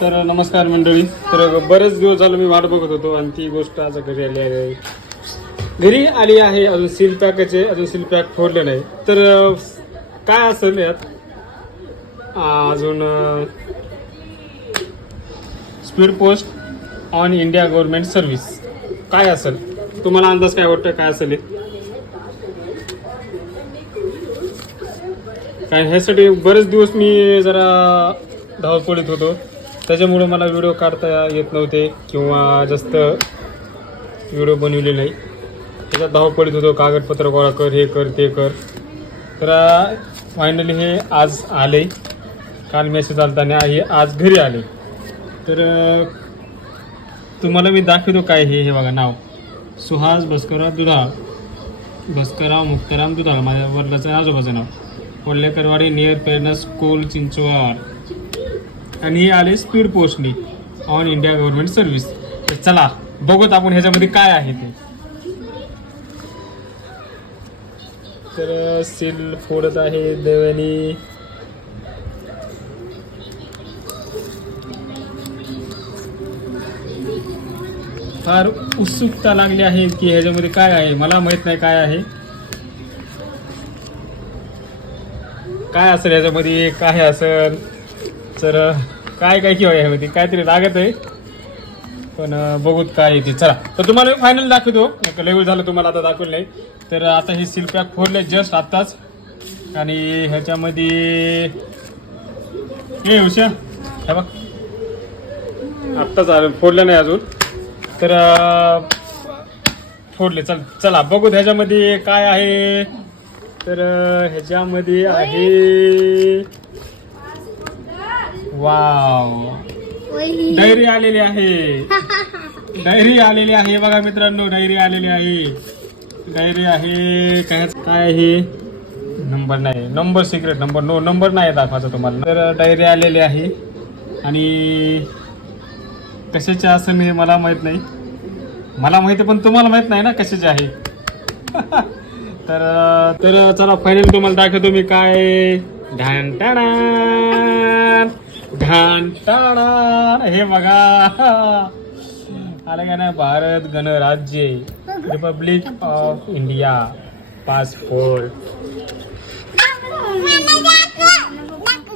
तर नमस्कार मंडळी. तर बरेच दिवस झालं मी वाट बघत होतो आणि ती गोष्ट आज घरी आली आहे. घरी आली आहे. अजून सील पॅकचे अजून सील पॅक फोडले नाही. तर काय असेल यात अजून speed post on India government service काय असेल? तुम्हाला अंदाज काय वाटतं काय असेल हे? काय ह्यासाठी बरेच दिवस मी जरा धावपळीत होतो, त्याच्यामुळं मला व्हिडिओ काढता येत नव्हते किंवा जास्त व्हिडिओ बनवले नाही. त्याच्यात धावपळीत होतो, कागदपत्र गोळा कर, हे कर ते कर. तर फायनली हे आज आले. काल मेसेज आला आणि हे आज घरी आले. तर तुम्हाला मी दाखवतो काय हे बघा. नाव सुहास भास्करराव दुधाळ, भास्करराव मुक्ताराम दुधाळ, माझ्या वडिलाचं आजोबाचं नाव. कोल्हेकरवाडी नियर प्रेरणा स्कूल चिंचवाड. आणि हे आले स्पीड पोस्टनी ऑन इंडिया गव्हर्नमेंट सर्व्हिस. तर चला बघूत आपण ह्याच्यामध्ये काय आहे ते. तर सील फोडत आहे देवानी. फार उत्सुकता लागली आहे की ह्याच्यामध्ये काय आहे. मला माहित नाही काय आहे, काय असेल ह्याच्यामध्ये, काय असेल. तर काय काय किंवा ह्यामध्ये काहीतरी लागत आहे, पण बघूत काय येते. चला तर तुम्हाला फायनल दाखवतो. लेवल झालं तुम्हाला आता दाखवलं नाही. तर आता हे सील पॅक फोडले जस्ट आत्ताच. आणि ह्याच्यामध्ये हे उशा हे बघ आत्ताच फोडलं नाही अजून. तर फोडले. चला बघू ह्याच्यामध्ये काय आहे. तर ह्याच्यामध्ये आहे वाव, डायरी आलेली आहे. डायरी आलेली आहे बघा मित्रांनो, डायरी आलेली आहे. डायरी आहे काय आहे, नंबर नाही, number secret number, no number नाही दाखवायचा तुम्हाला. तर डायरी आलेली आहे आणि कशाचे असं हे मला माहित नाही. मला माहिती पण तुम्हाला माहित नाही ना कशाचे आहे. तर चला फायनल तुम्हाला दाखवतो मी काय. घंटाळा हे बघा आलं का नाही. भारत गणराज्य रिपब्लिक ऑफ इंडिया पासपोर्ट.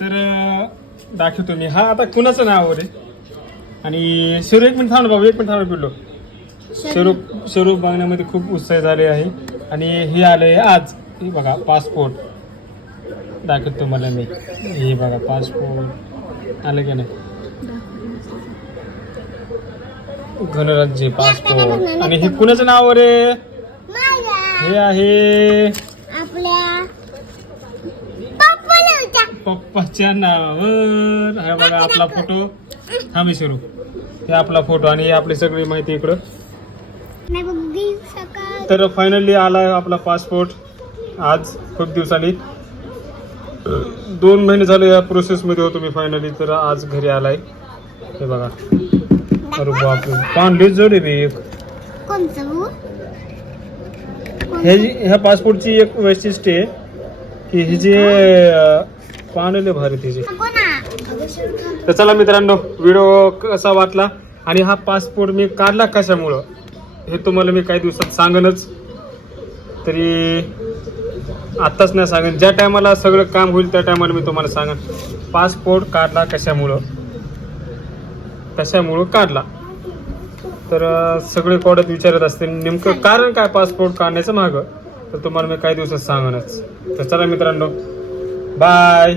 तर दाखवतो मी. हा आता कुणाचं नाव रे. आणि शेरू एक मिनिट थांब बाबू, एक मिनिट थांब पिल्लो. शेरू बघण्यामध्ये खूप उत्साह झाले आहे. आणि हे आले आज. हे बघा पासपोर्ट दाखवतो मला मी. हे बघा पासपोर्ट आलं की नाही. गणराज्य पासपोर्ट. आणि हे कुणाचं नाव रे. हे आहे पप्पाच्या नावावर. हे बघा आपला फोटो. थांबे शेरू, हे आपला फोटो आणि हे आपली सगळी माहिती इकडं. तर फायनली आलाय आपला पासपोर्ट आज. खूप दिवसांनी 2 महिने झाले या प्रोसेसमध्ये होतो मी. फायनली तर आज घरी आलाय. हे बघा. अरे बापरे, पांढरी जोडी रे. ह्या पासपोर्टची एक वैशिष्ट्य आहे की ही जे पांढरे भारी तिचे. तर चला मित्रांनो, व्हिडिओ कसा वाटला आणि हा पासपोर्ट मी काढला कशामुळं हे तुम्हाला मी काही दिवसात सांगनच. तरी आत्ताच नाही सांगेन, ज्या टायमाला सगळं काम होईल त्या टायमाला मी तुम्हाला सांगेन पासपोर्ट काढला कशामुळं काढला. तर सगळे कोड्यात विचारत असतील नेमकं कारण काय पासपोर्ट काढण्याचं मागं, तर तुम्हाला मी काही दिवसात सांगेनच. तर चला मित्रांनो, बाय.